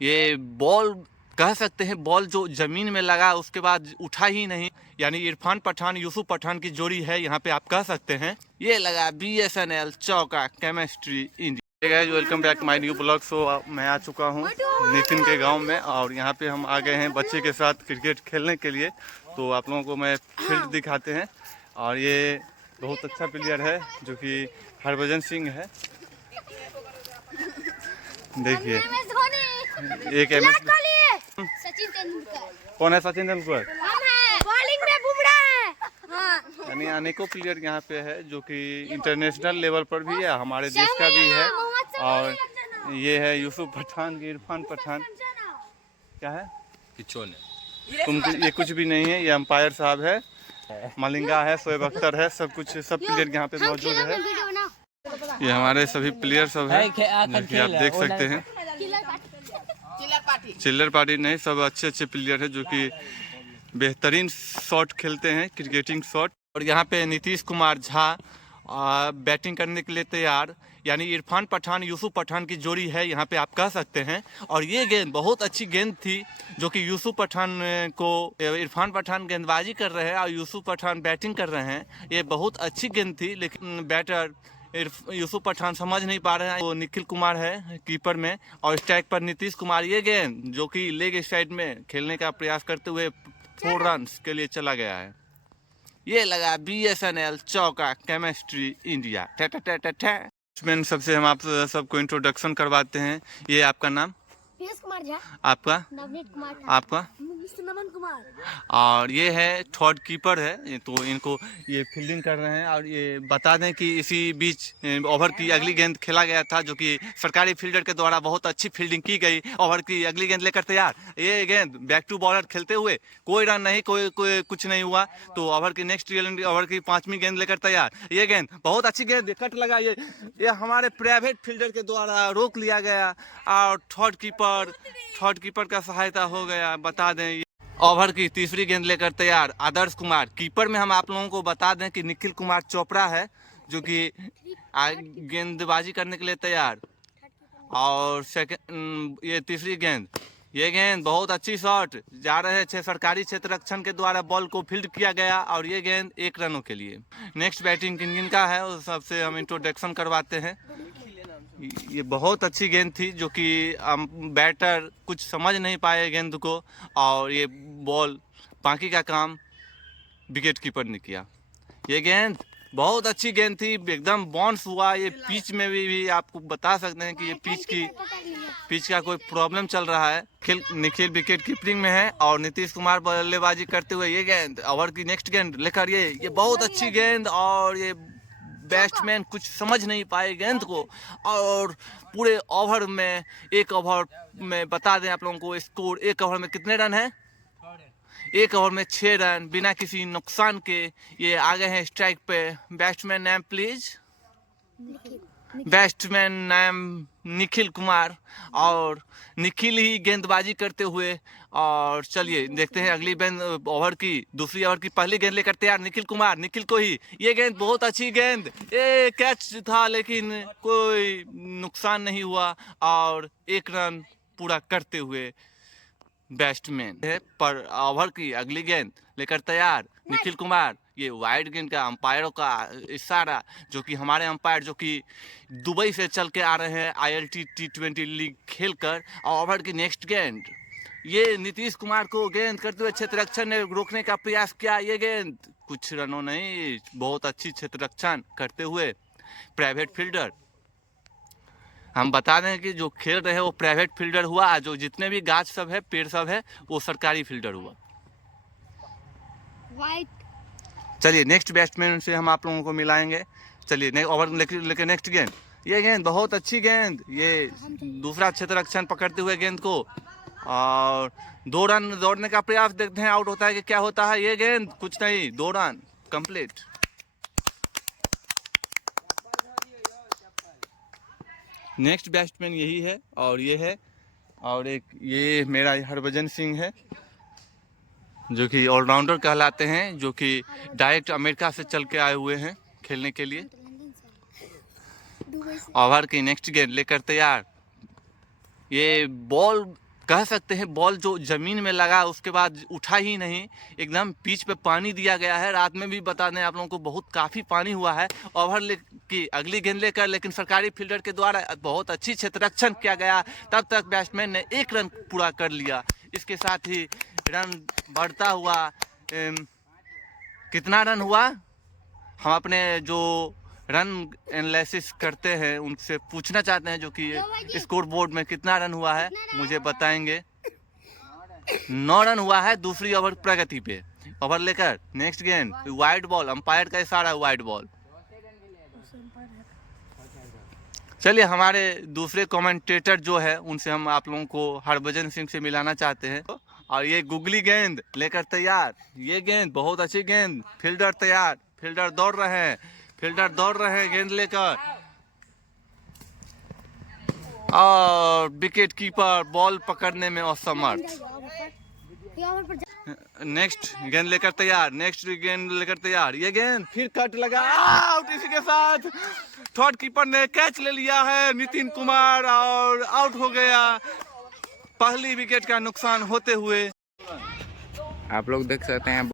ये बॉल कह सकते हैं, बॉल जो जमीन में लगा उसके बाद उठा ही नहीं, यानी इरफान पठान यूसुफ पठान की जोड़ी है यहाँ पे, आप कह सकते हैं। ये लगा BSNL चौका, chemistry India. Guys welcome back my new blog. So मैं आ चुका हूँ नितिन के गांव में, और यहाँ पे हम आ गए हैं बच्चे के साथ क्रिकेट खेलने के लिए। तो आप लोगों को मैं फील्ड दिखाते हैं, और ये बहुत अच्छा प्लेयर है जो कि हरभजन सिंह है। देखिए एक सचिन तेंदुलकर। कौन है? सचिन तेंदुलकर। बॉलिंग में बुमराह है। हाँ। यानी अनेकों प्लेयर यहाँ पे है जो कि इंटरनेशनल लेवल पर भी है, हमारे देश का भी है। और ये है यूसुफ पठान, इरफान पठान। क्या है? ये कुछ भी नहीं है, ये अंपायर साहब है, मलिंगा है, शोएब अख्तर है, सब कुछ, सब प्लेयर यहाँ पे मौजूद है। ये हमारे सभी प्लेयर सब है जो कि आप देख सकते हैं। चिल्लर पार्टी नहीं, सब अच्छे अच्छे प्लेयर है जो कि बेहतरीन शॉट खेलते हैं, क्रिकेटिंग शॉट। और यहाँ पे नीतीश कुमार झा बैटिंग करने के लिए तैयार, यानी इरफान पठान यूसुफ पठान की जोड़ी है यहाँ पे, आप कह सकते हैं। और ये गेंद बहुत अच्छी गेंद थी जो कि यूसुफ पठान को, इरफान पठान गेंदबाजी कर रहे हैं और यूसुफ पठान बैटिंग कर रहे हैं। ये बहुत अच्छी गेंद थी, लेकिन बैटर यूसुफ पठान समझ नहीं पा रहे हैं। वो निखिल कुमार है कीपर में, और स्ट्राइक पर नीतीश कुमार। ये गेंद जो कि लेग साइड में खेलने का प्रयास करते हुए 4 रन के लिए चला गया है। ये लगा BSNL चौका, केमिस्ट्री इंडिया। बैट्समैन सबसे हम आप सबको इंट्रोडक्शन करवाते हैं। ये आपका नाम? पीयूष कुमार झा। आपका? नवनीत कुमार। आपका? नमन कुमार। और ये है थर्ड कीपर है, तो इनको ये फील्डिंग कर रहे हैं। और ये बता दें कि इसी बीच ओवर की अगली गेंद खेला गया था जो कि सरकारी फील्डर के द्वारा बहुत अच्छी फील्डिंग की गई। ओवर की अगली गेंद लेकर तैयार, ये गेंद बैक टू बॉलर खेलते हुए कोई रन नहीं, कोई कुछ नहीं हुआ। तो ओवर की नेक्स्ट ओवर की 5वीं गेंद लेकर तैयार, ये गेंद बहुत अच्छी गेंद कट लगा। ये हमारे प्राइवेट फील्डर के द्वारा रोक लिया गया, और थर्ड कीपर का सहायता हो गया। बता दें ओवर की 3री गेंद लेकर तैयार आदर्श कुमार। कीपर में हम आप लोगों को बता दें कि निखिल कुमार चोपड़ा है जो कि गेंदबाजी करने के लिए तैयार। और सेकंड ये 3री गेंद, ये गेंद बहुत अच्छी शॉट जा रहे थे, सरकारी क्षेत्र रक्षण के द्वारा बॉल को फील्ड किया गया, और ये गेंद 1 रनों के लिए। नेक्स्ट बैटिंग किन का है उस सबसे हम इंट्रोडक्शन करवाते हैं। ये बहुत अच्छी गेंद थी जो कि बैटर कुछ समझ नहीं पाए गेंद को, और ये बॉल बाकी का काम विकेट कीपर ने किया। ये गेंद बहुत अच्छी गेंद थी, एकदम बाउंस हुआ। ये पिच में भी आपको बता सकते हैं कि ये पिच का कोई प्रॉब्लम चल रहा है। निखिल विकेट कीपिंग में है, और नीतीश कुमार बल्लेबाजी करते हुए ये गेंद ओवर की नेक्स्ट गेंद लेकर ये बहुत अच्छी गेंद, और ये बैट्समैन कुछ समझ नहीं पाए गेंद को। और पूरे ओवर में, 1 ओवर में बता दें आप लोगों को स्कोर, 1 ओवर में कितने रन है? 1 ओवर में 6 रन बिना किसी नुकसान के। ये आ गए हैं स्ट्राइक पे। बैट्समैन नाम प्लीज? बैट्समैन नाम निखिल कुमार, और निखिल ही गेंदबाजी करते हुए। और चलिए देखते हैं अगली ओवर की 2री ओवर की पहली गेंद लेकर तैयार निखिल कुमार। निखिल को ही ये गेंद बहुत अच्छी गेंद, ये कैच था लेकिन कोई नुकसान नहीं हुआ, और 1 रन पूरा करते हुए बैट्समैन है। पर ओवर की अगली गेंद लेकर तैयार निखिल कुमार। ये वाइड गेंद का अंपायरों का इशारा, जो कि हमारे अंपायर जो कि दुबई से चल के आ रहे हैं ILT T20 लीग खेलकर। और ओवर की नेक्स्ट गेंद, ये नीतीश कुमार को गेंद करते हुए क्षेत्र रक्षण ने रोकने का प्रयास किया। ये गेंद कुछ रनों नहीं, बहुत अच्छी क्षेत्र रक्षण करते हुए प्राइवेट फील्डर। हम बता दें कि जो खेल रहे हैं वो प्राइवेट फील्डर हुआ, जो जितने भी गाछ सब है, पेड़ सब है, वो सरकारी फील्डर हुआ। चलिए नेक्स्ट बैट्समैन से हम आप लोगों को मिलाएंगे। चलिए ओवर लेके नेक्स्ट गेंद, ये गेंद बहुत अच्छी गेंद, ये दूसरा क्षेत्र रक्षण पकड़ते हुए गेंद को, और 2 रन दौड़ने का प्रयास, देखते हैं आउट होता है कि क्या होता है। ये गेंद कुछ नहीं, 2 रन कंप्लीट। नेक्स्ट बैट्समैन यही है, और ये है, और एक ये मेरा हरभजन सिंह है जो कि ऑलराउंडर कहलाते हैं, जो कि डायरेक्ट अमेरिका से चल के आए हुए हैं खेलने के लिए। ओवर की नेक्स्ट गेंद लेकर तैयार, ये बॉल कह सकते हैं बॉल जो जमीन में लगा उसके बाद उठा ही नहीं, एकदम पिच पे पानी दिया गया है। रात में भी बता दें आप लोगों को बहुत काफ़ी पानी हुआ है। ओवर की अगली गेंद लेकर, लेकिन सरकारी फील्डर के द्वारा बहुत अच्छी क्षेत्ररक्षण किया गया, तब तक बैट्समैन ने 1 रन पूरा कर लिया। इसके साथ ही रन बढ़ता हुआ कितना रन हुआ, हम अपने जो रन एनालिसिस करते हैं उनसे पूछना चाहते हैं, जो कि स्कोर बोर्ड में कितना रन हुआ है मुझे बताएंगे। 9 रन हुआ है दूसरी ओवर प्रगति पे। ओवर लेकर नेक्स्ट गेंद, वाइड बॉल, अंपायर का इशारा, वाइड बॉल। चलिए हमारे दूसरे कमेंटेटर जो है उनसे हम आप लोगों को हरभजन सिंह से मिलाना चाहते हैं। और ये गुगली गेंद लेकर तैयार, ये गेंद बहुत अच्छी गेंद, फील्डर तैयार, फील्डर दौड़ रहे हैं, फील्डर दौड़ रहे हैं गेंद लेकर, और विकेट कीपर बॉल पकड़ने में असमर्थ। नेक्स्ट गेंद लेकर तैयार, नेक्स्ट गेंद लेकर तैयार, ये गेंद फिर कट लगा, आउट। इसी के साथ थर्ड कीपर ने कैच ले लिया है नितिन कुमार और आउट हो गया, पहली विकेट का नुकसान होते हुए। आप लोग देख सकते हैं